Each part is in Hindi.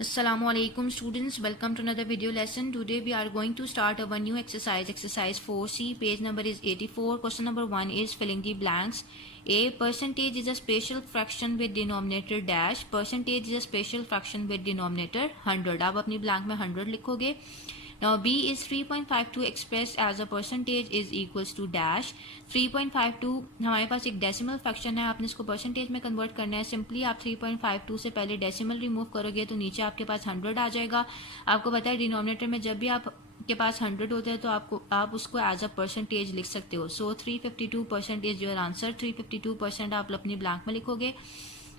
Assalamualaikum students, welcome to another video lesson. Today we are going to start our new exercise 4C. Page number is 84. Question number 1 is filling the blanks. A percentage is a special fraction with denominator dash. Percentage is a special fraction with denominator 100. आप अपनी blank में 100 लिखोगे. Now b is 3.52 expressed as a percentage is equals to dash. 3.52 हमारे पास एक डेसिमल फ्रैक्शन है, आपने इसको परसेंटेज में कन्वर्ट करना है. सिंपली आप 3.52 से पहले डेसिमल रिमूव करोगे तो नीचे आपके पास 100 आ जाएगा. आपको पता है डिनोमिनेटर में जब भी आप के पास 100 होता है तो आप उसको एज अ परसेंटेज लिख सकते हो. सो 352% इज योर आंसर. 352% आप अपनी ब्लैंक में लिखोगे.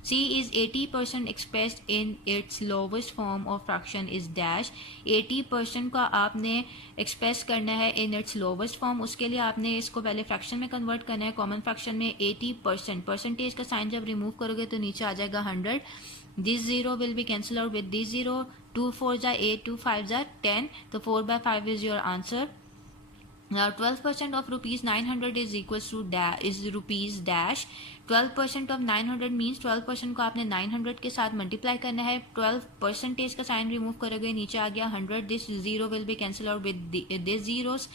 C is 80% expressed in its lowest form of fraction is dash. 80% का आपने एक्सप्रेस करना है in its lowest form. उसके लिए आपने इसको पहले फ्रैक्शन में कन्वर्ट करना है. कॉमन फ्रैक्शन में 80%, परसेंटेज का साइन जब रिमूव करोगे तो नीचे आ जाएगा 100. This zero will be cancel out with this zero. 2 4 8, 2 5 10. तो 4/5 is your answer. Now 12% of rupees 900 is equals to is rupees dash. 12% of 900 means 12% को आपने 900 के साथ मल्टीप्लाई करना है. 12 परसेंटेज का साइन रिमूव करोगे नीचे आ गया 100. This zero will be cancel out with this zeros.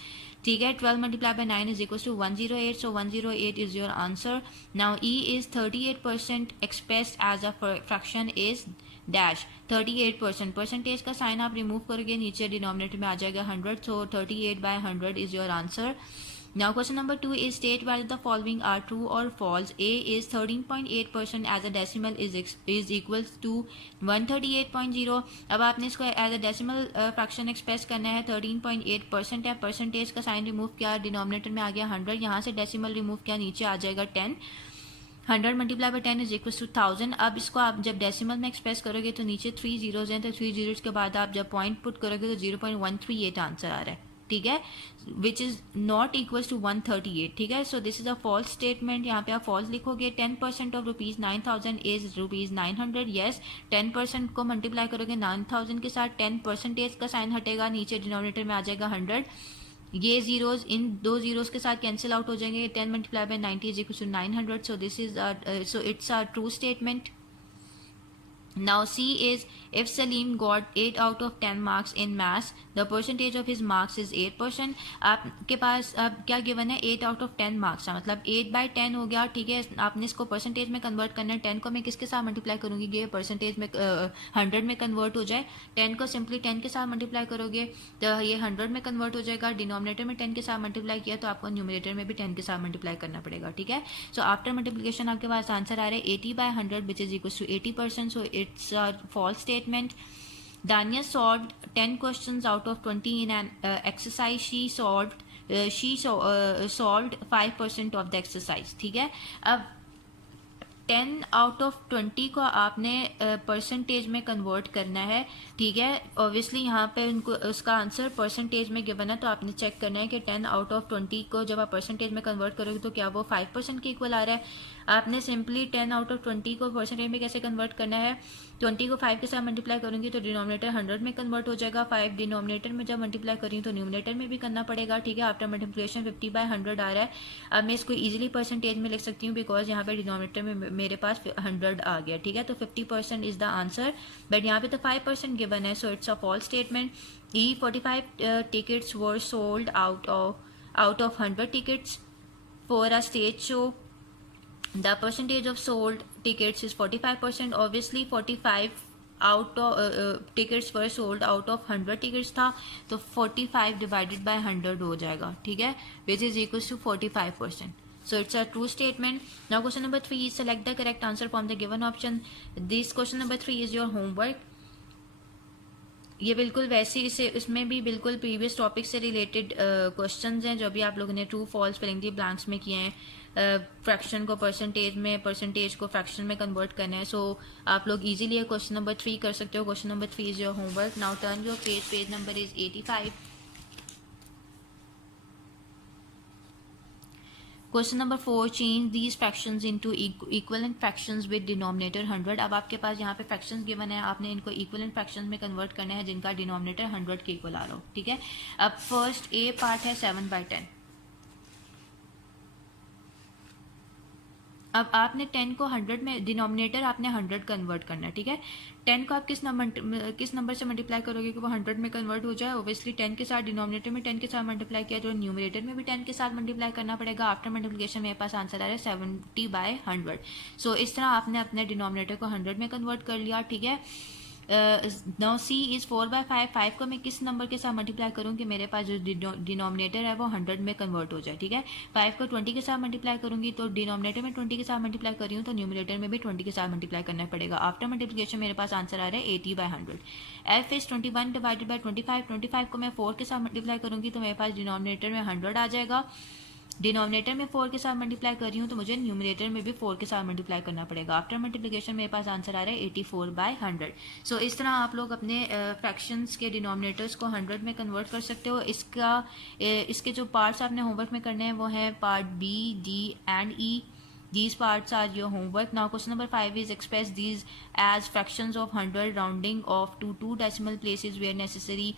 ठीक है. 12 multiply by 9 is equal to 108. So 108 is your answer. Now e is 38% expressed as a fraction is dash. 38% percentage का साइन आप रिमूव करोगे नीचे डिनोमिनेटर में आ जाएगा 100. So 38/100 is your answer. Now question number 2 is state whether the following are true or false. A is 13.8% as a decimal is equals to 138.0. अब आपने इसको as a decimal fraction express करना है. 13.8% है. परसेंटेज का साइन रिमूव किया, डिनोमिनेटर में आ गया 100. यहाँ से डेसिमल रिमूव किया, नीचे आ जाएगा 10. 100 multiply by 10 is equal to 1000. अब इसको आप जब डेसिमल में एक्सप्रेस करोगे तो नीचे 3 जीरोज हैं, तो 3 जीरोज के बाद आप जब पॉइंट पुट करोगे तो 0.138 आंसर आ रहा है. ठीक है. Which is not equals to 138. ठीक है. So this is a false statement. यहाँ पे आप फॉल्स लिखोगे. 10% of rupees 9000 is rupees 900. Yes. 10% को मल्टीप्लाई करोगे 9000 के साथ, 10 परसेंटेज का साइन हटेगा, नीचे डिनोमिनेटर में आ जाएगा 100. ये जीरोज इन दो जीरोज के साथ कैंसिल आउट हो जाएंगे. 10 multiply by 90 is equal to 900. So this is so it's a true statement. Now C is if Salim got 8 out of 10 marks in maths, the percentage of his marks is 8%. आपके पास अब क्या गिवन है 8 out of 10 marks है, मतलब 8/10 हो गया. ठीक है. आपने इसको परसेंटेज में कन्वर्ट करना है. 10 को मैं किसके साथ मल्टीप्लाई करूँगी ये परसेंटेज में 100 में कन्वर्ट हो जाए. 10 को सिंपली 10 के साथ मल्टीप्लाई करोगे तो ये 100 में कन्वर्ट हो जाएगा. डिनोमिनेटर में 10 के साथ मल्टीप्लाई किया तो आपको न्यूमरेटर में भी 10 के साथ मल्टीप्लाई करना पड़ेगा. ठीक है. सो आफ्टर मल्टीप्लिकेशन आपके पास आंसर आ रहा है 80/100 which is equal to 80%. So it's a false statement. Dania solved 10 questions out of 20 in an exercise. She solved 5% of the exercise. ठीक है. अब 10 आउट ऑफ 20 को आपने परसेंटेज में कन्वर्ट करना है. ठीक है. ऑब्वियसली यहाँ पे उनको उसका आंसर परसेंटेज में गिवन है तो आपने चेक करना है कि 10 आउट ऑफ 20 को जब आप परसेंटेज में कन्वर्ट करोगे तो क्या वो 5% के इक्वल आ रहा है. आपने सिंपली 10 आउट ऑफ 20 को परसेंटेज में कैसे कन्वर्ट करना है. 20 को 5 के साथ मल्टीप्लाई करूँगी तो डिनोमिनेटर 100 में कन्वर्ट हो जाएगा. 5 डिनोमिनेटर में जब मल्टीप्लाई करूँ तो न्यूमिनेटर में भी करना पड़ेगा. ठीक है. आफ्टर मल्टीप्लिकेशन 50/100 आ रहा है. अब मैं इसको ईजिली परसेंटेज में लिख सकती हूँ बिकॉज यहाँ पे डिनोमिनेटर में मेरे पास 100 आ गया. ठीक है. तो 50% इज द आंसर. बट यहाँ पे तो 5% गिवन है. So it's a false statement. 45 tickets were sold out of 100 tickets for a stage show. The percentage of sold tickets is 45%. Obviously 45 out of tickets were sold out of 100 tickets था तो 45 divided by 100 हो जाएगा. ठीक है. which is equals to 45%. So it's a true statement. Now question number 3 is select the correct answer from the given option. This question number 3 is your homework. ये बिल्कुल वैसे इसे इसमें भी बिल्कुल प्रीवियस टॉपिक से रिलेटेड क्वेश्चंस हैं जो भी आप लोगों ने true false filling the blanks में किए हैं. फ्रैक्शन को परसेंटेज में, परसेंटेज को फ्रैक्शन में कन्वर्ट करना है. सो आप लोग इजीली क्वेश्चन नंबर 3 कर सकते हो. Question number 3 is your homework. Now turn your page number is 85. Question number 4 change these fractions into equivalent fractions with denominator 100. अब आपके पास यहाँ पे फ्रैक्शंस गिवन है, आपने इनको इक्विवेलेंट फ्रैक्शंस में कन्वर्ट करना है जिनका डिनोमिनेटर 100 के इक्वल आ रहा हो. ठीक है. अब फर्स्ट ए पार्ट है 7/10. अब आपने 10 को 100 में, डिनोमिनेटर आपने 100 कन्वर्ट करना है, ठीक है। 10 को आप किस नंबर से मल्टीप्लाई करोगे कि वो 100 में कन्वर्ट हो जाए? ऑब्वियसली 10 के साथ, डिनोमिनेटर में 10 के साथ मल्टीप्लाई किया तो न्यूमरेटर में भी 10 के साथ मल्टीप्लाई करना पड़ेगा। आफ्टर मल्टीप्लिकेशन मेरे पास आंसर आ रहा है 70/100। सो इस तरह आपने अपने डिनोमिनेटर को 100 में कन्वर्ट कर लिया, ठीक है। Now see is 4/5। 5 को मैं किस नंबर के साथ मल्टीप्लाई करूँ कि मेरे पास जो डिनोमिनेटर है वो 100 में कन्वर्ट हो जाए, ठीक है। 5 को 20 के साथ मल्टीप्लाई करूँगी तो डिनोमिनेटर में 20 के साथ मल्टीप्लाई कर रही हूँ तो न्यूमरेटर में भी 20 के साथ मल्टीप्लाई करना पड़ेगा। आफ्टर मल्टीप्लिकेशन मेरे पास आंसर आ रहा है 80/100। F is 21/25। 25 को मैं 4 के साथ मल्टीप्लाई करूँगी तो मेरे पास डिनोमिनेटर में 100 आ जाएगा। डिनोमिनेटर में 4 के साथ मल्टीप्लाई कर रही हूँ तो मुझे न्यूमरेटर में भी 4 के साथ मल्टीप्लाई करना पड़ेगा। आफ्टर मल्टीप्लिकेशन मेरे पास आंसर आ रहा है 84/100। सो इस तरह आप लोग अपने फ्रैक्शंस के डिनोमिनेटर्स को 100 में कन्वर्ट कर सकते हो। इसके जो पार्ट्स आपने होमवर्क में करने हैं वो हैं part B, D and E. These parts are your homework. Now question number 5 is express these as fractions of 100, rounding off to 2 decimal places where necessary.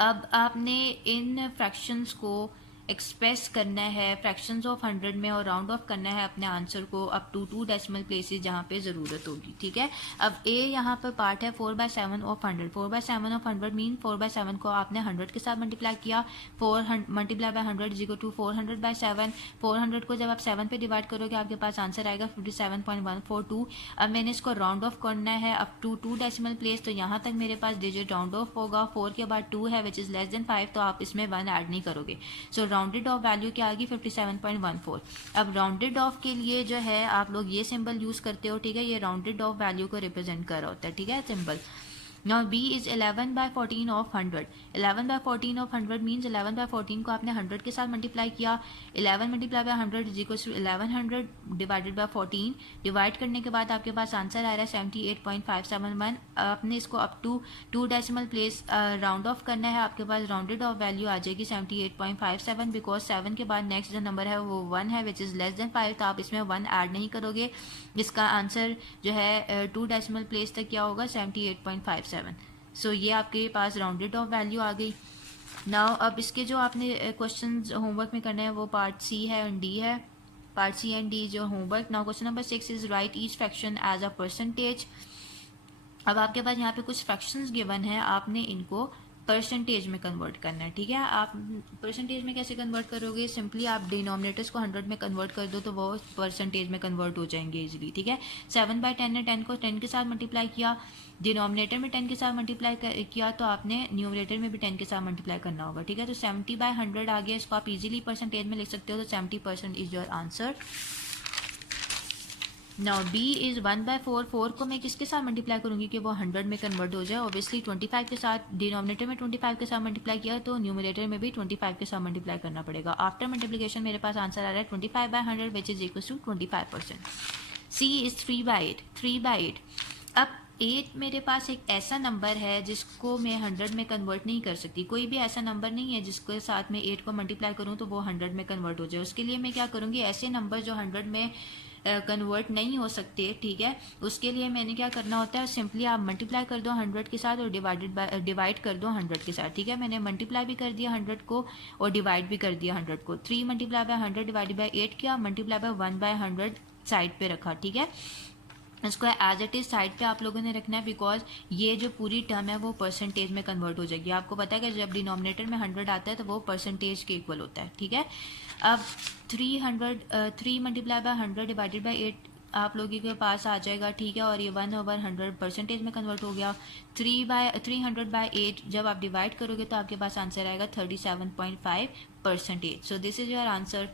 अब आपने इन फ्रैक्शंस को एक्सप्रेस करना है फ्रैक्शंस ऑफ 100 में और राउंड ऑफ करना है अपने आंसर को अप टू 2 डेसिमल प्लेसेस जहाँ पे ज़रूरत होगी, ठीक है। अब ए यहाँ पर पार्ट है 4/7 ऑफ 100। 4/7 ऑफ 100 मीन 4/7 को आपने 100 के साथ मल्टीप्लाई किया। 4 multiply by 100 is equal to 400/7। 400 को जब आप 7 पे डिवाइड करोगे आपके पास आंसर आएगा 57.142। अब मैंने इसको राउंड ऑफ करना है अप टू 2 डेसिमल प्लेस, तो यहाँ तक मेरे पास डिजिट राउंड ऑफ होगा। 4 के बाद 2 है विच इज़ लेस देन 5, तो आप इसमें 1 ऐड नहीं करोगे। सो राउंडेड ऑफ वैल्यू क्या आएगी 57.14। अब राउंडेड ऑफ के लिए जो है आप लोग ये सिंबल यूज करते हो, ठीक है। ये राउंडेड ऑफ वैल्यू को रिप्रेजेंट कर रहा होता है, ठीक है, symbol. Now b is 11/14 of 100. 11/14 of 100 means 11/14 को आपने 100 के साथ मल्टीप्लाई किया। 11 multiply by 100 is equal to 1100 divided by 14। Divide करने के बाद आपके पास आंसर आ रहा है 78.571। आपने इसको up to 2 decimal place round off करना है। आपके पास राउंडेड ऑफ वैल्यू आ जाएगी 78.57 बिकॉज 7 के बाद नेक्स्ट जो नंबर है वो 1 है विच इज़ लेस देन 5, तो आप इसमें 1 ऐड नहीं करोगे। इसका आंसर जो है 2 डेसिमल प्लेस तक क्या होगा 78.57। सो ये आपके पास राउंडेड ऑफ वैल्यू आ गई। नाउ अब इसके जो आपने क्वेश्चंस होमवर्क में करने हैं वो पार्ट सी है एंड डी है। पार्ट सी एंड डी जो homework. Now question number 6 is write each fraction as a percentage. अब आपके पास यहाँ पे कुछ फ्रैक्शंस गिवन है, आपने इनको परसेंटेज में कन्वर्ट करना है, ठीक है। आप परसेंटेज में कैसे कन्वर्ट करोगे? सिंपली आप डिनोमिनेटर्स को 100 में कन्वर्ट कर दो तो वो परसेंटेज में कन्वर्ट हो जाएंगे इजीली, ठीक है। 7/10 ने 10 को 10 के साथ मल्टीप्लाई किया, डिनोमिनेटर में 10 के साथ मल्टीप्लाई किया तो आपने न्यूमरेटर में भी 10 के साथ मल्टीप्लाई करना होगा, ठीक है। तो 70/100 आ गया, इसको आप इजीली परसेंटेज में लिख सकते हो। तो 70% is your answer. Now B is 1/4। 4 को मैं किसके साथ मल्टीप्लाई करूँगी कि वो 100 में कन्वर्ट हो जाए? ऑब्वियसली 25 के साथ, डिनोमिनेटर में 25 के साथ मल्टीप्लाई किया तो न्यूमरेटर में भी 25 के साथ मल्टीप्लाई करना पड़ेगा। आफ्टर मल्टीप्लिकेशन मेरे पास आंसर आ रहा है 25/100 which is equal to 25%। C is 3/8। 3/8। अब 8 मेरे पास एक ऐसा नंबर है जिसको मैं 100 में कन्वर्ट नहीं कर सकती। कोई भी ऐसा नंबर नहीं है जिसके साथ मैं 8 को मल्टीप्लाई करूँ तो वो 100 में कन्वर्ट हो जाए। उसके लिए मैं क्या करूँगी, ऐसे नंबर जो 100 में कन्वर्ट नहीं हो सकते, ठीक है, उसके लिए मैंने क्या करना होता है, सिंपली आप मल्टीप्लाई कर दो 100 के साथ और डिवाइड कर दो 100 के साथ, ठीक है। मैंने मल्टीप्लाई भी कर दिया 100 को और डिवाइड भी कर दिया 100 को। 3 मल्टीप्लाई बाय 100 डिवाइडेड बाय 8 किया, मल्टीप्लाई बाय 1/100 साइड पे रखा, ठीक है। इसको एज इट इज साइड पे आप लोगों ने रखना है बिकॉज ये जो पूरी टर्म है वो परसेंटेज में कन्वर्ट हो जाएगी। आपको पता है कि जब डिनोमिनेटर में 100 आता है तो वो परसेंटेज के इक्वल होता है, ठीक है। अब 3 मल्टीप्लाई बाय 100 डिवाइडेड बाय 8 आप लोगों के पास आ जाएगा, ठीक है, और ये 1/100 परसेंटेज में कन्वर्ट हो गया। 300/8 जब आप डिवाइड करोगे तो आपके पास आंसर आएगा 37.5%। So this is your answer.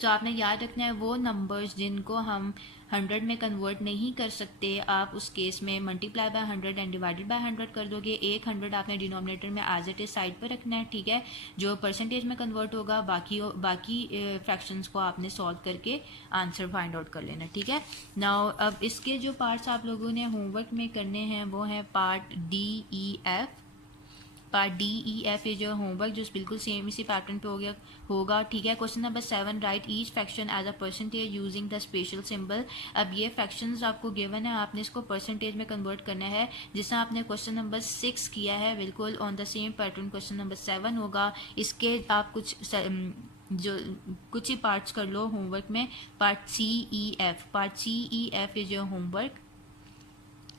तो आपने याद रखना है वो नंबर्स जिनको हम 100 में कन्वर्ट नहीं कर सकते, आप उस केस में multiply by 100 and divided by 100 कर दोगे। एक 100 आपने डिनोमिनेटर में एज इट इज साइड पर रखना है, ठीक है। जो परसेंटेज में कन्वर्ट होगा बाकी फ्रैक्शंस को आपने सॉल्व करके आंसर फाइंड आउट कर लेना, ठीक है। नाउ अब इसके जो पार्ट्स आप लोगों ने होमवर्क में करने हैं वो है part D E F. Part D E F ये जो होमवर्क जो बिल्कुल सेम इसी पैटर्न पे होगा, ठीक है। Question number 7 write each fraction as a percentage using the special symbol. अब ये फ्रैक्शंस आपको गिवन है, आपने इसको परसेंटेज में कन्वर्ट करना है जिससे आपने क्वेश्चन नंबर 6 किया है, बिल्कुल on the same pattern question number 7 होगा। इसके आप कुछ जो कुछ ही पार्ट्स कर लो होमवर्क में, part CEF is your homework,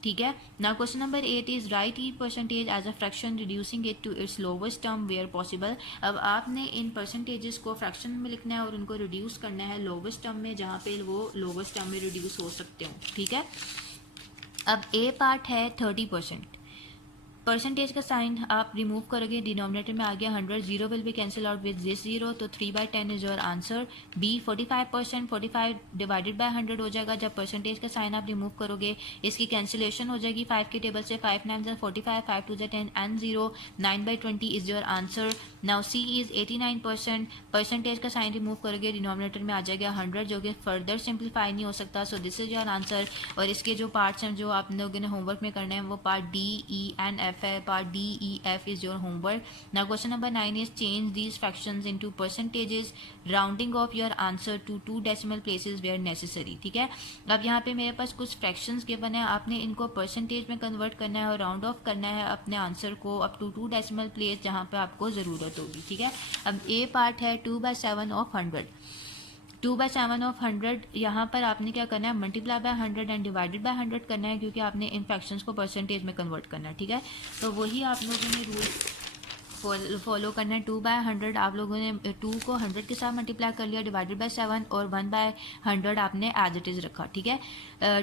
ठीक है। Now question number 8 is write e percentage as a fraction reducing it to its lowest term where possible. अब आपने इन परसेंटेजेस को फ्रैक्शन में लिखना है और उनको रिड्यूस करना है लोवेस्ट टर्म में, जहाँ पे वो लोवेस्ट टर्म में रिड्यूस हो सकते हो, ठीक है। अब ए पार्ट है 30%, परसेंटेज का साइन आप रिमूव करोगे, डिनोमिनेटर में आ गया 100, zero will be cancel out with this zero, तो 3/10 इज योर आंसर। बी 45%, 45 डिवाइडेड बाय 100 हो जाएगा, जब परसेंटेज का साइन आप रिमूव करोगे इसकी कैंसिलेशन हो जाएगी 5 के टेबल से, 5 9 45, 5 2 10 and 0, 9/20 is your answer. Now see is 89%, percentage का साइन रिमूव करोगे, डिनोमिनेटर में आ जाएगा 100 जो कि फर्दर सिंप्लीफाई नहीं हो सकता, सो दिस इज योर आंसर। और इसके जो पार्ट्स हैं जो आप लोगों ने होमवर्क में करना है वो part D, E and F है, part D, E, F is your homework. Now question number 9 is change these fractions into percentages, rounding off your answer to 2 decimal places where necessary, ठीक है। अब यहाँ पे मेरे पास कुछ फ्रैक्शंस गिवन है, आपने इनको परसेंटेज में कन्वर्ट करना है और राउंड ऑफ करना है अपने आंसर को अप टू 2 डेसिमल प्लेस जहाँ पे आपको ज़रूरत होगी, ठीक है। अब ए पार्ट है 2/7 ऑफ 100, 2/7 ऑफ 100, यहाँ पर आपने क्या करना है, multiply by 100 and divided by 100 करना है, क्योंकि आपने इन फ्रैक्शंस को परसेंटेज में कन्वर्ट करना है, ठीक है। तो वही आप लोगों ने रूल फॉलो करना है। 2/100 आप लोगों ने 2 को 100 के साथ मल्टीप्लाई कर लिया, डिवाइडेड बाय 7, और 1/100 आपने एज इट इज़ रखा, ठीक है।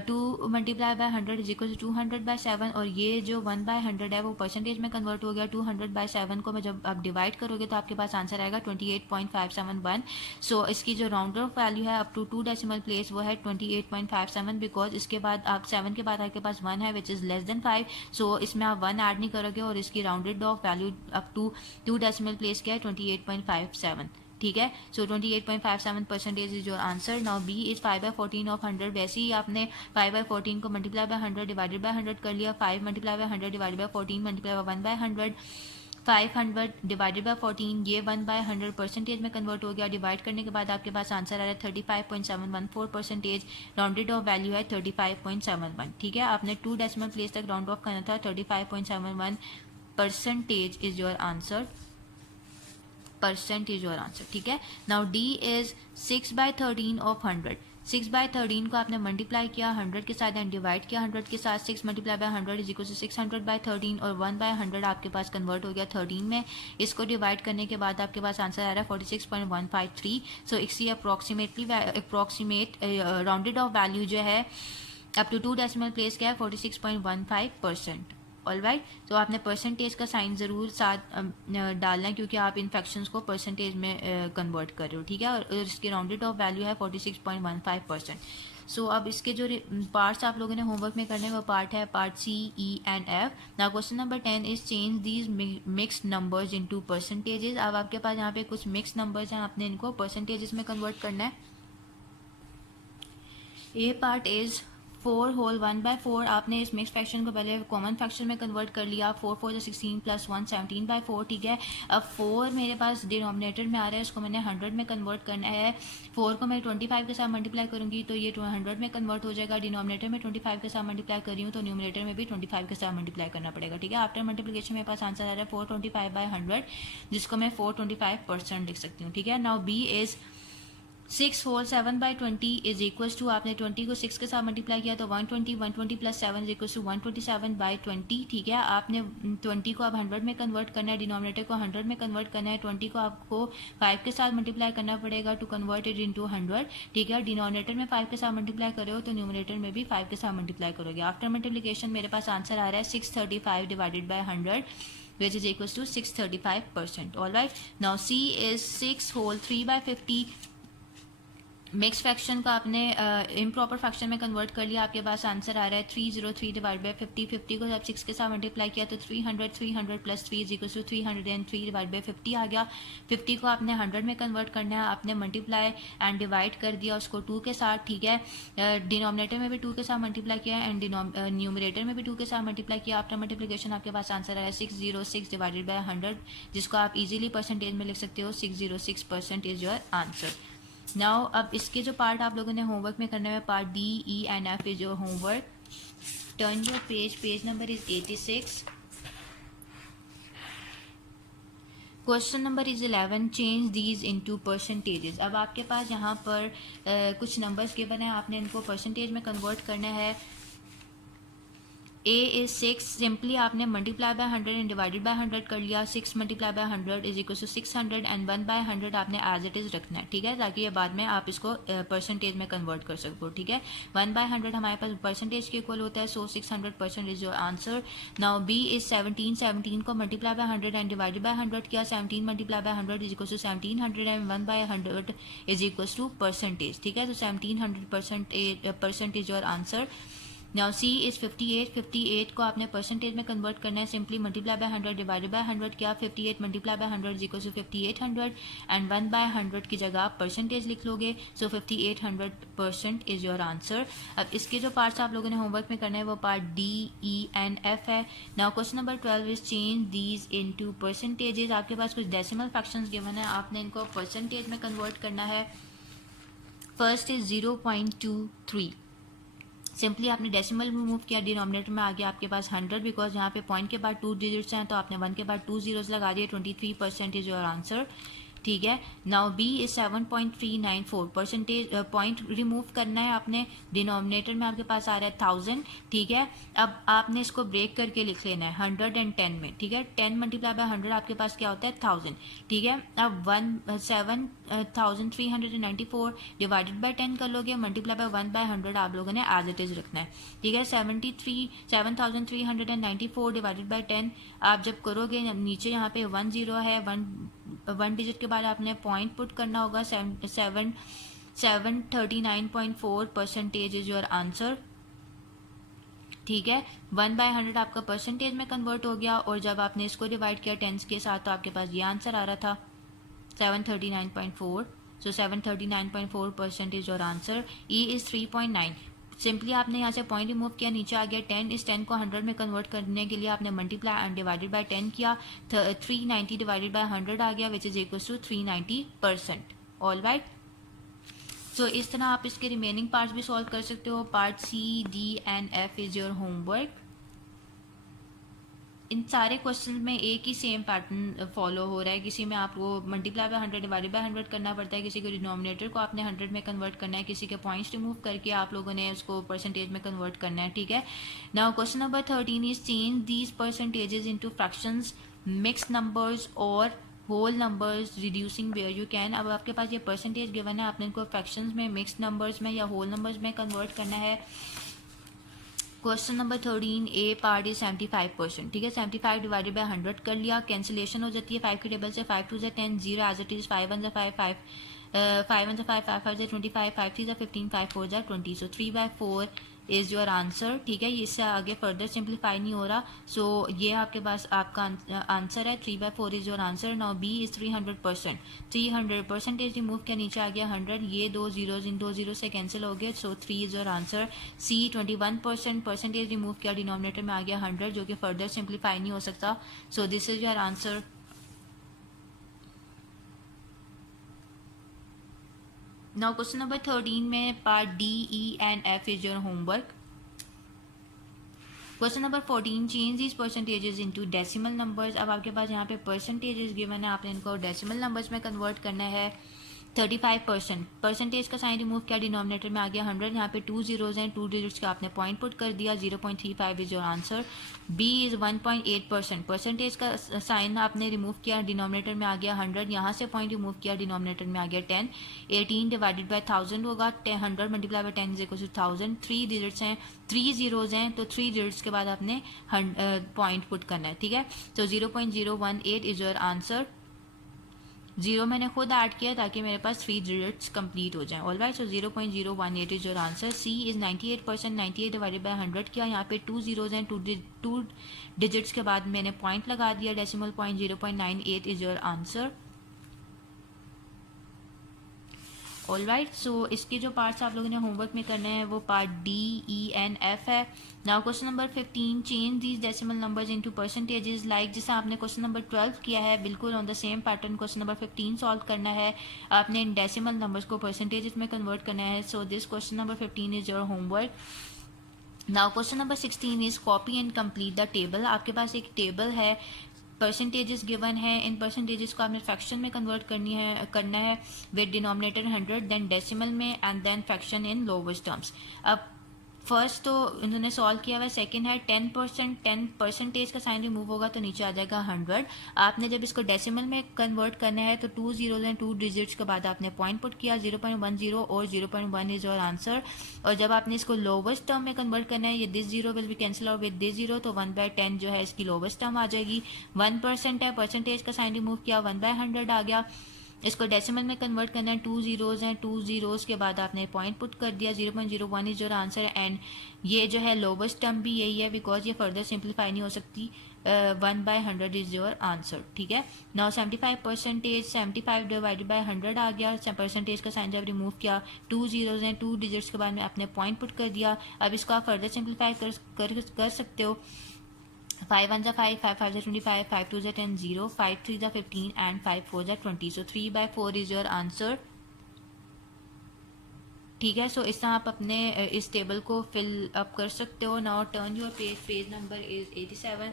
2 multiply by 100 is equal to 200/7, और ये जो 1/100 है वो परसेंटेज में कन्वर्ट हो गया। 200/7 को मैं जब आप डिवाइड करोगे तो आपके पास आंसर आएगा 28.571। सो इसकी जो राउंड ऑफ वैल्यू है अप टू 2 डेसिमल प्लेस वो है 28.57, बिकॉज इसके बाद आप 7 के बाद आपके पास 1 है which is less than 5, so इसमें आप 1 ऐड नहीं करोगे और इसकी rounded off value up to 2 decimal place क्या है 28.57, ठीक है। So 28.57% is your answer. Now B is 5/14 of 100, वैसे ही आपने 5/14 को मल्टीप्लाई बाय 100 डिवाइडेड बाय 100 कर लिया, 5 multiply by 100 divided by 14 multiply by 1/100, 500 divided by 14, ये 1/100 परसेंटेज में कन्वर्ट हो गया। डिवाइड करने के बाद आपके पास आंसर आ रहा है 35.714%, राउंडेड ऑफ वैल्यू है 35.71, ठीक है। आपने 2 डेसिमल प्लेस तक राउंड ऑफ करना था, 35.71 percentage is your answer, percent is your answer, ठीक है। नाउ डी इज 6/13 ऑफ 100, 6/13 को आपने मल्टीप्लाई किया 100 के साथ एंड डिवाइड किया 100 के साथ, 6 multiply by 100 is equal to 600/13, और 1/100 आपके पास कन्वर्ट हो गया 13 में। इसको डिवाइड करने के बाद आपके पास आंसर आ रहा है 46.153। सो इसकी अप्रोक्सीमेट राउंडेड ऑफ वैल्यू जो है अप टू 2 डेसिमल प्लेस क्या है 46.15%। ऑल राइट, तो आपने परसेंटेज का साइन ज़रूर साथ डालना है, क्योंकि आप इन फ्रैक्शंस को परसेंटेज में कन्वर्ट कर रहे हो, ठीक है। और इसकी राउंडेड ऑफ वैल्यू है 46.15%। सो अब इसके जो पार्ट्स आप लोगों ने होमवर्क में करने वो पार्ट है part C, E and F। Now question number 10 is change these mixed numbers into percentages. अब आपके पास यहाँ पे कुछ मिक्स नंबर्स हैं, आपने इनको परसेंटेजेस में कन्वर्ट करना है। ए पार्ट इज 4 होल 1/4, आपने इस मिक्स फ्रैक्शन को पहले कॉमन फ्रैक्शन में कन्वर्ट कर लिया, 4 4 16 प्लस 1 17/4, ठीक है। अब 4 मेरे पास डिनोमिनेटर में आ रहा है, इसको मैंने 100 में कन्वर्ट करना है। 4 को मैं 25 के साथ मल्टीप्लाई करूंगी तो ये 100 में कन्वर्ट हो जाएगा। डिनोमिनेटर में 25 के साथ मल्टीप्लाई कर रही हूँ तो न्यूमिनेटर में भी 25 के साथ मल्टीप्लाई करना पड़ेगा, ठीक है। आफ्टर मल्टीप्लिकेशन मेरे पास आंसर आ रहा है 425/100, जिसको मैं 425% लिख सकती हूँ, ठीक है। Now B is 6 whole 7/20 is equals to, आपने 20 को 6 के साथ मल्टीप्लाई किया तो 120, 120 प्लस 7 इज इक्वल्स टू 127/20, ठीक है। आपने 20 को अब 100 में कन्वर्ट करना है, डिनोमिनेटर को 100 में कन्वर्ट करना है। 20 को आपको 5 के साथ मल्टीप्लाई करना पड़ेगा टू कन्वर्ट इट इनटू 100, ठीक है। डिनोमिनेटर में 5 के साथ मल्टीप्लाई करो तो न्यूमिनेटर में भी 5 के साथ मल्टीप्लाई करोगे। आफ्टर मल्टीप्लिकेशन मेरे पास आंसर आ रहा है 635 divided by 100, which is equals to 635%. All right. Now C is 6 whole 3/50, mix fraction को आपने इम्प्रॉपर फ्रैक्शन में कन्वर्ट कर लिया, आपके पास आंसर आ रहा है 303 डिवाइड बाय 50, 50 को जब 6 के साथ मल्टीप्लाई किया तो 300, 300 plus 3 is equal to 303 divide by 50 आ गया। 50 को आपने 100 में कन्वर्ट करना है, आपने मल्टीप्लाई एंड डिवाइड कर दिया उसको 2 के साथ, ठीक है। डिनोमिनेटर में भी 2 के साथ मल्टीप्लाई किया एंड न्यूमरेटर में भी 2 के साथ मल्टीप्लाई किया। आफ्टर मल्टीप्लिकेशन आपके पास आंसर आया 606 डिवाइडेड बाय 100, जिसको आप इजीली परसेंटेज में लिख सकते हो 606% इज योर आंसर। नाउ अब इसके जो पार्ट आप लोगों ने होमवर्क में करने में part D, E and F is your homework. Turn your page, page number is 86। Question number is 11, change these into percentages. अब आपके पास यहाँ पर कुछ नंबर्स गिवन है, आपने इनको परसेंटेज में कन्वर्ट करना है। A is 6, सिंपली आपने multiply by 100 and divided by 100 कर लिया। 6 multiply by 100 is equal to 600 and 1 by 100 आपने एज इट इज रखना है, ठीक है, ताकि ये बाद में आप इसको परसेंटेज में कन्वर्ट कर सको, ठीक है। 1 बाय 100 हमारे पास परसेंटेज के इक्वल होता है, so 600% is your answer. Now B is 17, 17 को multiply by 100 and divided by 100 किया। 17 multiply by 100 is equal to 1700 and 1 by 100 is equal to percentage, ठीक है। तो 1700% is your answer. Now C is 58, 58 को आपने परसेंटेज में कन्वर्ट करना है, simply multiply by 100 divided by 100 क्या। 58 multiply by 100 is equal to 5800 and 1 by 100 की जगह आप परसेंटेज लिख लोगे, सो 5800% इज योर आंसर। अब इसके जो पार्ट्स आप लोगों ने होमवर्क में करना है वो part D, E and F है। Now question number 12 is change these into percentages. आपके पास कुछ डेसिमल फ्रैक्शंस गिवन है, आपने इनको परसेंटेज में कन्वर्ट करना है। फर्स्ट इज 0.23, सिंपली आपने डेसिमल रिमूव किया, डिनोमिनेटर में आ गया आपके पास 100, बिकॉज यहाँ पे पॉइंट के बाद 2 डिजिट्स हैं तो आपने 1 के बाद 2 जीरोस लगा दिए। 23% इज योर आंसर, ठीक है। Now B is 7.394, percentage point remove करना है आपने, डिनोमिनेटर में आपके पास आ रहा है 1000, ठीक है। अब आपने इसको ब्रेक करके लिख लेना है 110 में, ठीक है। 10 मल्टीप्लाई बाय 100 आपके पास क्या होता है 1000, ठीक है। अब 7394 डिवाइडेड बाय 10 कर लोगे, मल्टीप्लाई बाय 1 बाय 100 आप लोगों ने एज इट इज रखना है, ठीक है। 7394 डिवाइडेड बाय 10 आप जब करोगे, नीचे यहाँ पे 1 0 है, 1 डिजिट के बाद आपने पॉइंट पुट करना होगा। 739.4% इज योर आंसर, ठीक है। 1 बाय 100 आपका परसेंटेज में कन्वर्ट हो गया, और जब आपने इसको डिवाइड किया 10 के साथ तो आपके पास ये आंसर आ रहा था 739.4, सो 739.4% is your answer. E is 3.9, simply आपने यहाँ से पॉइंट रिमूव किया, नीचे आ गया 10, इस 10 को 100 में कन्वर्ट करने के लिए आपने मल्टीप्लाई एंड डिवाइडेड बाय 10 किया। 390 डिवाइडेड बाय 100 आ गया, which is equal to 390%। All right, so इस तरह आप इसके रिमेनिंग पार्ट्स भी सॉल्व कर सकते हो। Part C, D and F is your homework. इन सारे क्वेश्चन में एक ही सेम पैटर्न फॉलो हो रहा है, किसी में आपको मल्टीप्लाई बाय 100 डिवाइडेड बाय 100 करना पड़ता है, किसी को डिनोमिनेटर को आपने 100 में कन्वर्ट करना है, किसी के पॉइंट्स रिमूव करके आप लोगों ने उसको परसेंटेज में कन्वर्ट करना है, ठीक है। Now question number 13 is change these percentages into fractions, mixed numbers और whole numbers, reducing where you can. अब आपके पास ये परसेंटेज गिवन है, आपने इनको फ्रैक्शंस में, मिक्स्ड नंबर्स में या होल नंबर्स में कन्वर्ट करना है। Question number 13 A part is 75%, ठीक है। 75 डिवाइडेड बाय 100 कर लिया, कैंसिलेशन हो जाती है 5 के टेबल से, 5 2 10, 0 as it is, 5 1 5 5 5 1 5 5 5 25, 5 3 15, 5 4 20, so 3/4 is your answer, ठीक है। इससे आगे फर्दर सिंप्लीफाई नहीं हो रहा, सो ये आपके पास आपका आंसर है, 3/4 is your answer. Now B is 300%, 300% remove किया, नीचे आ गया 100, ये 2 जीरोज इन 2 जीरो से कैंसिल हो गए, सो 3 is your answer. C 21% remove किया, डिनोमिनेटर में आ गया 100, जो कि फर्दर सिंप्लीफाई नहीं हो सकता, सो this is your answer. Now question number 13 में part D, E and F is your homework. Question number 14, change these percentages into decimal numbers. अब आपके पास यहाँ पे परसेंटेजेस गिवन है, आपने इनको डेसिमल नंबर्स में कन्वर्ट करना है। 35%, परसेंटेज का साइन रिमूव किया, डिनोमिनेटर में आ गया 100, यहाँ पे 2 जीरोज हैं, 2 डिजिट्स का आपने पॉइंट पुट कर दिया, 0.35 is your answer. B is 1.8%, percentage का साइन आपने रिमूव किया, डिनोमिनेटर में आ गया 100, यहाँ से पॉइंट रिमूव किया, डिनोमिनेटर में आ गया 10। 18 डिवाइडेड बाय 1000 होगा, 100 multiply by 10 is equal to 1000। 3 digits हैं, 3 जीरोज हैं, तो 3 डिजिट्स के बाद आपने पॉइंट पुट करना है, ठीक है। तो 0.018 इज योर आंसर। 0 मैंने खुद ऐड किया ताकि मेरे पास 3 डिजिट्स कंप्लीट हो जाएं। All right, so 0.018 is your answer. C is 98%, 98 divided by 100 किया, यहाँ पे 2 जीरोज हैं, 2 डिजिट्स के बाद मैंने पॉइंट लगा दिया, decimal point, 0.98 is your answer. All right, so इसके जो पार्ट्स आप लोगों ने होमवर्क में करने हैं वो part D, E and F है। Now question number 15, change these decimal numbers into percentages, like जैसे आपने क्वेश्चन नंबर 12 किया है, बिल्कुल on the same pattern question number 15 solve करना है। आपने इन डेसिमल नंबर्स को परसेंटेजेस में कन्वर्ट करना है, so this question number 15 is your homework. Now question number 16 is copy and complete the table. आपके पास एक टेबल है परसेंटेजेस गिवन है, इन परसेंटेजेस को आपने फ्रैक्शन में कन्वर्ट करना है विद डिनोमिनेटर 100, देन डेसिमल में and then fraction in lowest terms. अब फर्स्ट तो इन्होंने सॉल्व किया हुआ है, सेकंड है 10%, 10% का साइन रिमूव होगा तो नीचे आ जाएगा 100। आपने जब इसको डेसिमल में कन्वर्ट करना है तो 2 zeros एंड 2 डिजिट्स के बाद आपने पॉइंट पुट किया 0.10 और 0.1 इज योर आंसर। और जब आपने इसको लोवेस्ट टर्म में कन्वर्ट करना है, ये this zero will be cancel out with this zero, तो 1/10 जो है इसकी लोवेस्ट टर्म आ जाएगी। 1% है, परसेंटेज का साइन रिमूव किया, 1/100 आ गया। इसको डेसिमल में कन्वर्ट करना है, 2 zeros हैं, 2 zeros के बाद आपने पॉइंट पुट कर दिया, 0.01 इज योर आंसर। एंड ये जो है लोवेस्ट टर्म भी यही है बिकॉज ये फर्दर सिंप्लीफाई नहीं हो सकती। 1/100 इज योर आंसर, ठीक है। नाउ 75%, 75 डिवाइडेड बाई 100 आ गया। परसेंटेज का साइन जब रिमूव किया, 2 zeros हैं, 2 डिजिट्स के बाद में आपने पॉइंट पुट कर दिया। अब इसको आप फर्दर सिंप्लीफाई कर सकते हो। 5 1 5, 5 5 25, 5 2 10 0, 5 3 15 and 5 4 20, so 3/4 is your answer, ठीक है। सो इस तरह आप अपने इस टेबल को फिल अप कर सकते हो। Now turn your page number is 87,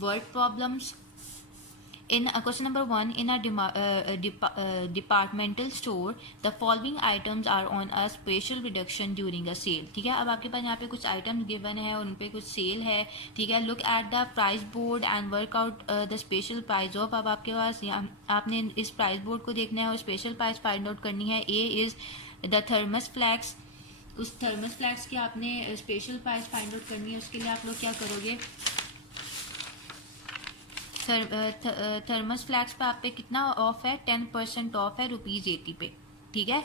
word problems. In question number 1, in a departmental store, the following items are on a special reduction during a sale, ठीक है। अब आपके पास यहाँ पे कुछ आइटम्स गिवन है और उन पे कुछ सेल है, ठीक है। Look at the price board and work out the special price of. अब आपके पास आपने इस प्राइस बोर्ड को देखना है और स्पेशल प्राइस फाइंड आउट करनी है। A is the thermos flex, उस थर्मस फ्लैक्स की आपने स्पेशल प्राइस फाइंड आउट करनी है। उसके लिए आप लोग क्या करोगे, थर्मस फ्लैक्स पे आप पे कितना ऑफ है, 10% ऑफ है ₹80 पे, ठीक है।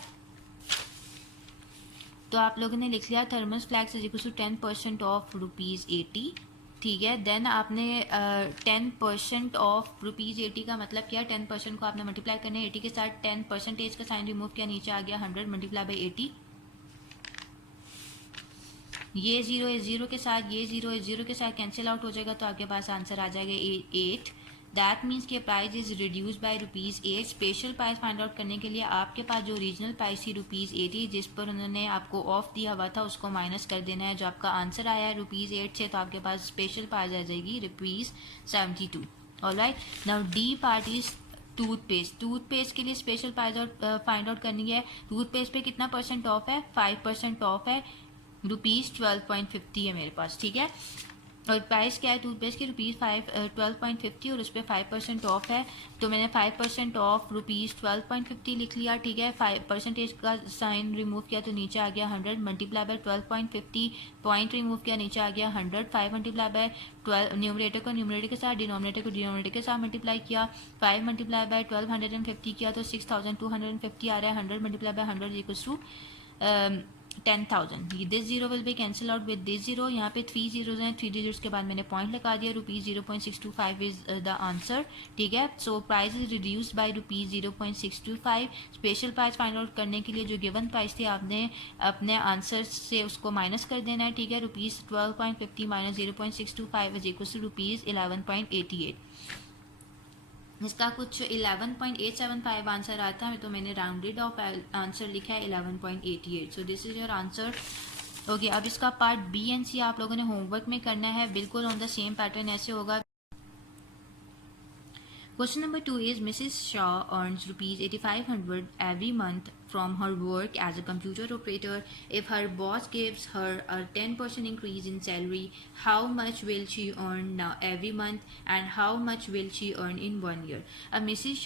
तो आप लोगों ने लिख लिया thermos flask is equal to 10% of ₹80, ठीक है। देन आपने 10% ऑफ ₹80 का मतलब क्या, 10% को आपने मल्टीप्लाई करना है 80 के साथ, 10% का साइन रिमूव किया, नीचे आ गया 100 मल्टीप्लाई बाई 80। ये जीरो इस जीरो के साथ, ये जीरो इस जीरो के साथ कैंसिल आउट हो जाएगा, तो आपके पास आंसर आ जाएगा 8। दैट मीन्स के price is reduce by ₹8। Special price find out करने के लिए आपके पास जो ओरिजिनल प्राइस थी ₹80 जिस पर उन्होंने आपको ऑफ दिया हुआ था उसको माइनस कर देना है। जो आपका आंसर आया है ₹8 से, तो आपके पास स्पेशल प्राइस आ जाएगी ₹72। Alright, now D part is toothpaste. Toothpaste के लिए स्पेशल प्राइस और फाइंड आउट करनी है। टूथपेस्ट पे कितना % ऑफ है, 5% ऑफ है, ₹12.50 है मेरे पास, ठीक है। और प्राइस क्या है टूथपेस्ट की, ₹12.50 और उस पर 5% ऑफ है, तो मैंने 5% ऑफ ₹12.50 लिख लिया, ठीक है। 5% का साइन रिमूव किया तो नीचे आ गया 100 मल्टीप्लाई बाय 12.50, पॉइंट रिमूव किया नीचे आ गया 100, 5 मल्टीप्लाई बाय 12, न्यूमरेटर को न्यूमरेटर के साथ, डिनोमिनेटर को डिनोमिनेटर के साथ मल्टीप्लाई किया, 5 मल्टीप्लाई बाय 1250 किया तो 6250 आ रहा है। 100 multiply by 100 equals to 10,000। This zero will be cancel out with this zero. यहाँ पे 3 zeros हैं, 3 digits के बाद मैंने पॉइंट लगा दिया, ₹0.625 इज द आंसर, ठीक है। So price is reduced by ₹0.625। Special price find out करने के लिए जो गिवन प्राइस थी आपने अपने आंसर से उसको माइनस कर देना है, ठीक है। ₹12.50 माइनस 0.625 इज इक्वल टू ₹11.88। इसका कुछ 11.875 आंसर आता है, तो मैंने राउंडेड ऑफ आंसर लिखा है 11.88। सो this is your answer, okay. अब इसका पार्ट बी एंड सी आप लोगों ने होमवर्क में करना है, बिल्कुल ऑन द सेम पैटर्न ऐसे होगा। Question number 2 is Mrs. Shaw earns ₹8,500 every month from her work as a computer operator. If her boss gives her a 10% increase in salary, how much will she earn now every month and how much will she earn in 1 year? अब Mrs.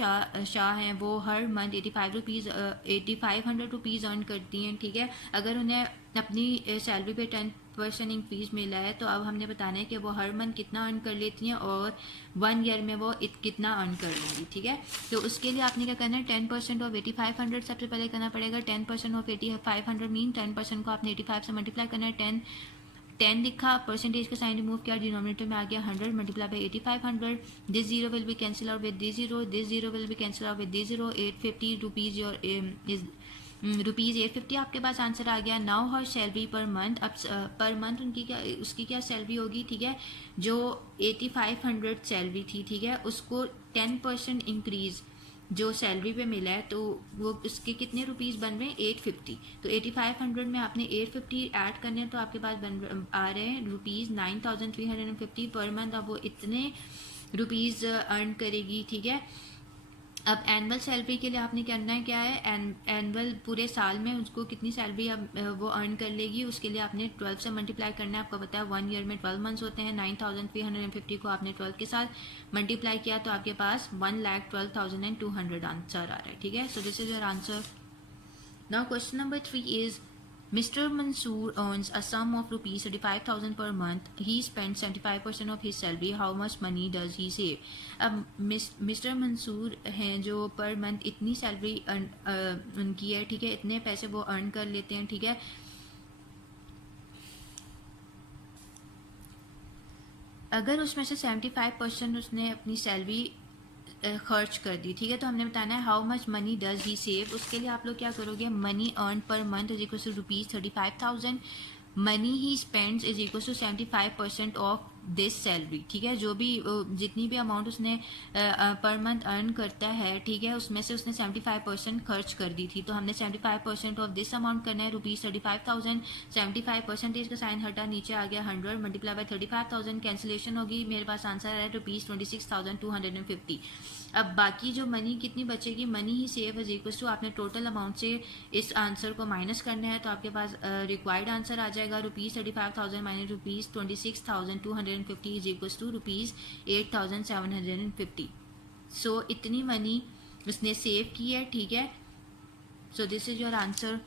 शाह हैं, वो हर मंथ ₹8,500 अर्न करती हैं, ठीक है। अगर उन्हें अपनी सैलरी पे 10% इंक्रीज मिला है, तो अब हमने बताना है कि वो हर मंथ कितना अर्न कर लेती हैं और 1 ईयर में वो कितना अर्न कर लेंगी, ठीक है। तो उसके लिए आपने क्या करना है, 10% ऑफ 8,500 सबसे पहले करना पड़ेगा। 10% ऑफ 8,500 मीन 10% को आपने 85 से मल्टीप्लाई करना है। 10 लिखा, परसेंटेज का साइन रिमूव किया, डिनोमिनेटर में आ गया 100 multiply by 8,500। This zero will be cancel out with this zero, this zero will be cancel out with this zero. ₹850 your is ₹850 आपके पास आंसर आ गया। नाउ हर सैलरी पर मंथ, अब पर मंथ उसकी क्या सैलरी होगी, ठीक है। जो 8,500 सैलरी थी, ठीक है, उसको 10% इंक्रीज जो सैलरी पे मिला है तो वो उसके कितने रुपीज़ बन रहे हैं 850। तो 8500 में आपने 850 ऐड करने हैं तो आपके पास आ रहे हैं रुपीज़ 9350 पर मंथ। अब वो इतने रुपीज़ अर्न करेगी, ठीक है। अब एनुअल सैलरी के लिए आपने करना है क्या है, एनुअल पूरे साल में उसको कितनी सैलरी अब वो अर्न कर लेगी, उसके लिए आपने 12 से मल्टीप्लाई करना है। आपको पता है 1 ईयर में 12 मंथ्स होते हैं। 9350 को आपने 12 के साथ मल्टीप्लाई किया तो आपके पास 1,12,200 आंसर आ रहा है, ठीक है। So this is your answer. Now question number 3 is Mr. Mansoor earns a sum of rupees 35,000 per month. He spends 75% of his salary. How much money does he save? अब मिस्टर मंसूर हैं जो पर मंथ इतनी सैलरी उनकी है, ठीक है, इतने पैसे वो अर्न कर लेते हैं, ठीक है। अगर उसमें से 75% उसने अपनी सैलरी खर्च कर दी, ठीक है, तो हमने बताना है how much money does he save. उसके लिए आप लोग क्या करोगे, money earn per month is equal to rupees 35,000, money he spends is equal to 75% of this salary, ठीक है। जो भी जितनी भी अमाउंट उसने पर मंथ अर्न करता है, ठीक है, उसमें से उसने 75% खर्च कर दी थी, तो हमने 75% ऑफ दिस अमाउंट करना है रुपीज़ 35,000। 75% का साइन हटा, नीचे आ गया 100 मल्टीप्लाई बाय 35,000, कैंसिलेशन होगी, मेरे पास आंसर है रुपीज़ 26,250। अब बाकी जो मनी कितनी बचेगी, money he save is equal to आपने टोटल अमाउंट से इस आंसर को माइनस करना है, तो आपके पास रिक्वायर्ड आंसर आ जाएगा rupees 35,000 minus rupees 26,250 is equal to rupees 8,750। सो इतनी मनी उसने सेव की है, ठीक है। So this is your answer.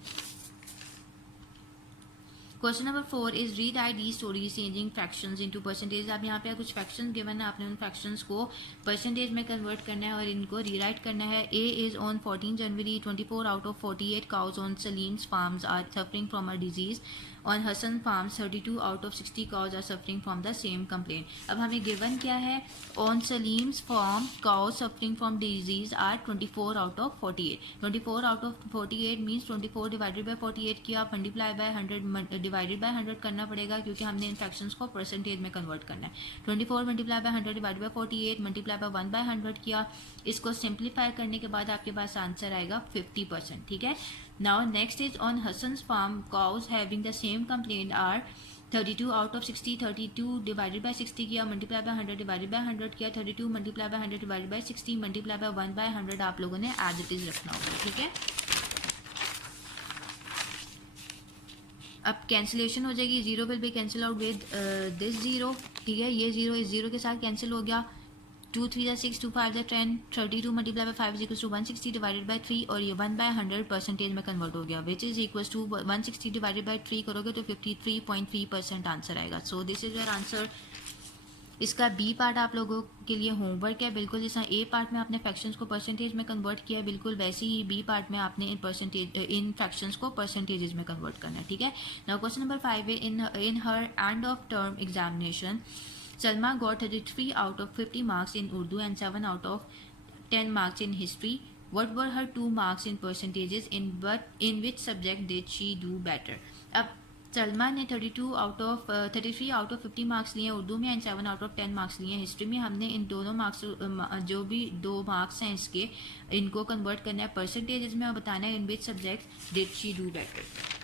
Question number 4 is read I D stories changing fractions into percentage. अब यहाँ पे कुछ फ्रैक्शंस गिवन है, आपने उन फ्रैक्शंस को परसेंटेज में कन्वर्ट करना है और इनको रीराइट करना है। A is on 14 January 24 out of 48 cows on Salim's farms are suffering from a disease. On Hassan farms 32 out of 60 cows are suffering from the same complaint. अब हमें गिवन क्या है, on Salim's farm cows suffering from disease are 24 out of 48। 24 out of 48 means 24 divided by 48 किया, मल्टीप्लाई बाय 100 डिवाइडेड बाय 100 करना पड़ेगा क्योंकि हमने इन फ्रैक्शंस को परसेंटेज में कन्वर्ट करना है। 24 multiply by 100 divided bye 48 multiply by 1/100 किया। इसको सिंप्लीफाई करने के बाद आपके पास आंसर आएगा 50%, ठीक है। Now next is on Hasan's farm cows having the same complaint are 32 out of 60। 32 divided by 60 किया, मल्टीप्लाई बाय 100 डिवाइडेड बाय 100 किया। 32 multiply by 100 divided by 60 multiply by 1/100 आप लोगों ने एज इट इज रखना होगा, ठीक है। अब कैंसिलेशन हो जाएगी, zero will be cancel out with this zero, ठीक है। ये जीरो इस जीरो के साथ कैंसिल हो गया। 2 3 6 2 5 10, 32 multiply by 5 is equal to 160 divided by 3 और ये 1/100 परसेंटेज में कन्वर्ट हो गया, which is equal to 160 divided by 3 करोगे तो 53.3% आंसर आएगा। So this is your answer. इसका बी पार्ट आप लोगों के लिए होमवर्क है, बिल्कुल जैसा ए पार्ट में आपने फ्रैक्शंस को परसेंटेज में कन्वर्ट किया है, बिल्कुल वैसे ही बी पार्ट में आपने इन फ्रैक्शंस को परसेंटेजेस में कन्वर्ट करना है, ठीक है। Now question number 5 in her end of term examination Salma got 33 out of 50 marks in Urdu and 7 out of 10 marks in history. What were her 2 marks in percentages? In which subject did she do better? अब सलमा ने 33 आउट ऑफ 50 मार्क्स लिए उर्दू में एंड 7 आउट ऑफ 10 मार्क्स लिए हिस्ट्री में। हमने इन दोनों मार्क्स जो भी 2 मार्क्स हैं इसके, इनको कन्वर्ट करना है परसेंटेजेस में और बताना है in which subject did she do better.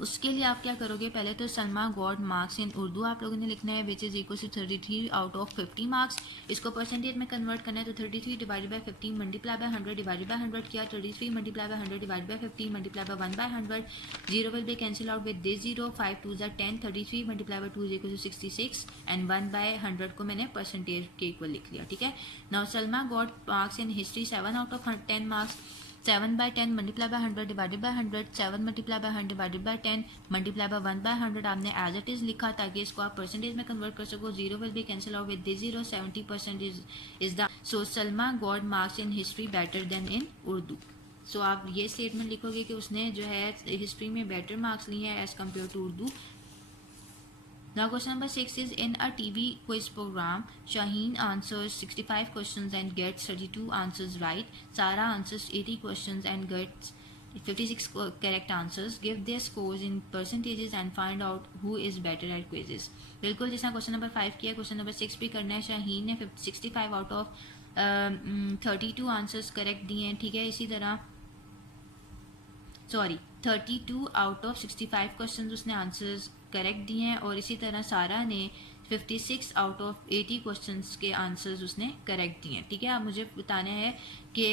उसके लिए आप क्या करोगे, पहले तो Salma got marks in Urdu आप लोगों ने लिखना है which is equal to 33 out of 50 marks. इसको परसेंटेज में कन्वर्ट करना है तो 33 divided by 15 multiply by 100 divided by 100 किया। 33 multiply by 100 divided by 15 multiply by 1/100, zero will be cancel out with this zero. 5 2 ज़ा 10, 33 multiply by 2 is equal to 66 and 1/100 को मैंने परसेंटेज के इक्वल लिख लिया, ठीक है। Now Salma got marks in history 7 out of 10 marks. 7/10 multiply by 100 divided by 100, 7 multiply by 100 divided bye 10 multiply by 1/100 आपने एज इट इज लिखा ताकि इसको आप परसेंटेज में कन्वर्ट कर सको। Zero will be cancel out with this zero. 70% is the so Salma got marks in history better than in Urdu. So आप ये स्टेटमेंट लिखोगे कि उसने जो है हिस्ट्री में बेटर मार्क्स लिए हैं as compare to Urdu. Now question number 6 is in a TV quiz program, Shaheen answers 65 questions and gets 32 answers right. Sara answers 80 questions and gets 56 correct answers. Give their scores in percentages and find out who is better at quizzes. बिल्कुल जैसा क्वेश्चन नंबर 5 किया, क्वेश्चन नंबर 6 भी करना है। शाहीन ने 65 आउट ऑफ 32 आंसर्स करेक्ट दिए हैं, ठीक है। इसी तरह 32 आउट ऑफ 65 क्वेश्चन उसने आंसर्स करेक्ट दिए हैं, और इसी तरह सारा ने 56 आउट ऑफ 80 क्वेश्चंस के आंसर्स उसने करेक्ट दिए हैं, ठीक है। अब मुझे बताना है कि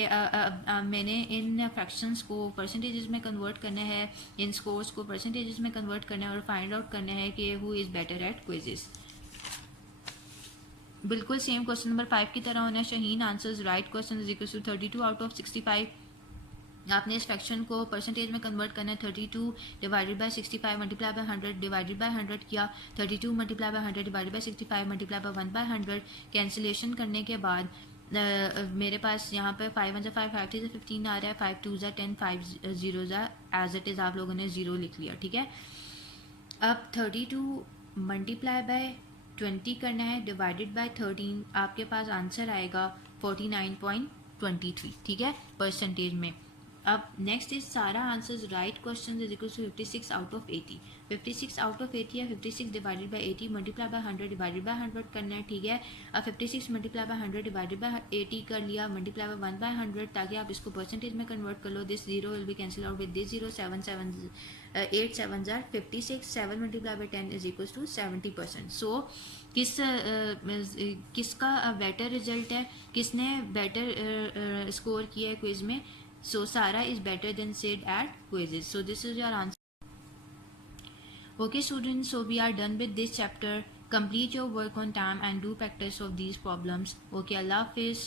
मैंने इन फ्रैक्शंस को परसेंटेजेस में कन्वर्ट करना है, इन स्कोर्स को परसेंटेजेस में कन्वर्ट करना है, और फाइंड आउट करना है कि who is better at quizzes. बिल्कुल सेम क्वेश्चन नंबर 5 की तरह होना है। Shaheen answers right question is equal to 32 out of 65। आपने इस फ्रैक्शन को परसेंटेज में कन्वर्ट करना है। 32 divided by 65 multiply by 100 divided by 100 किया। 32 multiply by 100 divided by 65 multiply by 1 by 100 cancellation करने के बाद मेरे पास यहाँ पे 5 1 5 5 3 15 आ रहा है, 5 2 10 5 0 एज इट इज़ आप लोगों ने 0 लिख लिया, ठीक है। अब 32 मल्टीप्लाई बाय 20 करना है डिवाइडेड बाय 13, आपके पास आंसर आएगा 49.23, ठीक है, परसेंटेज में। अब नेक्स्ट इज सारा answers right question is equal to 56 out of 80। 56 out of 80 है, 56 divided by 80 multiply by 100 divided by 100 करना है, ठीक है। अब 56 मल्टीप्लाई बाय 100 डिवाइडेड बाय 80 कर लिया, मल्टीप्लाई बाय 1 बाय 100, ताकि आप इसको परसेंटेज में कन्वर्ट कर लो। This zero will be cancel out with this zero. 7 7 8 7 जार 56, 7 multiply by 10 is equal to 70%। So किसका बेटर रिजल्ट है, किसने बेटर स्कोर किया है क्विज में? So Sara is better than Sid at quizzes. So this is your answer. Okay students, so we are done with this chapter. Complete your work on time and do practice of these problems. Okay, Allah Hafiz.